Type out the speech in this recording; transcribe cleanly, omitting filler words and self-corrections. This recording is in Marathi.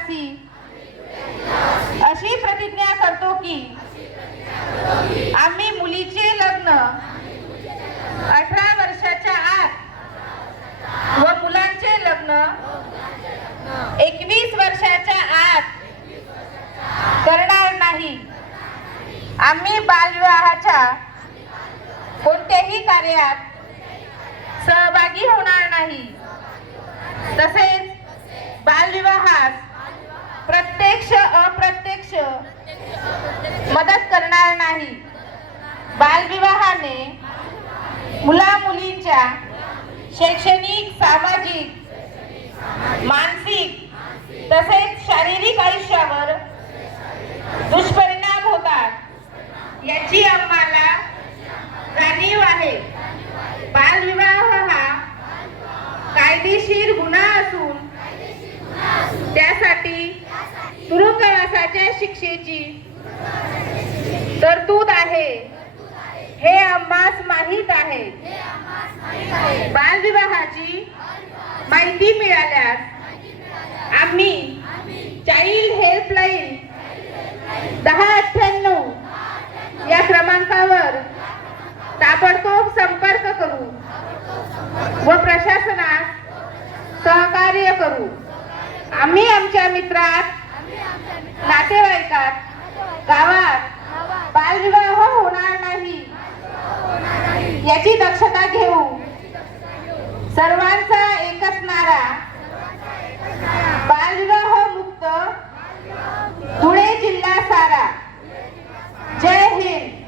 रहिवासी अशी प्रतिज्ञा करतो की आम्ही मुलीचे लग्न 18 वर्षाच्या आत व मुलांचे लग्न 21 वर्षाच्या आत करणार नाही। आम्ही बालविवाहाच्या कोणत्याही कार्यात सहभागी होणार नाही। तसेच बालविवाहास प्रत्यक्ष अप्रत्यक्ष मदत करणार नाही। बालविवाहाने मुला मुलींच्या शैक्षणिक, सामाजिक, मानसिक तसेच शारीरिक आयुष्यावर दुष्परिणाम होतात याची आम्हाला जाणीव आहे। बालविवाह हा कायदेशीर गुन्हा असून त्यासाठी तुरुंगवासाच्या शिक्षेची तरतूद आहे हे आम्हास माहीत आहे। बालविवाहाची माहिती मिळाल्यास आम्ही चाइल्ड हेल्पलाईन 1098 या क्रमांकावर ताबडतोब संपर्क करू व प्रशासनास सहकार्य करू। आम्ही आमच्या मित्रात, नातेवाईकात, गावात बालविवाह होणार नाही याची दक्षता घेऊ। सर्वांचा एकच नारा, बालविवाह मुक्त धुळे जिल्हा सारा। जय हिंद।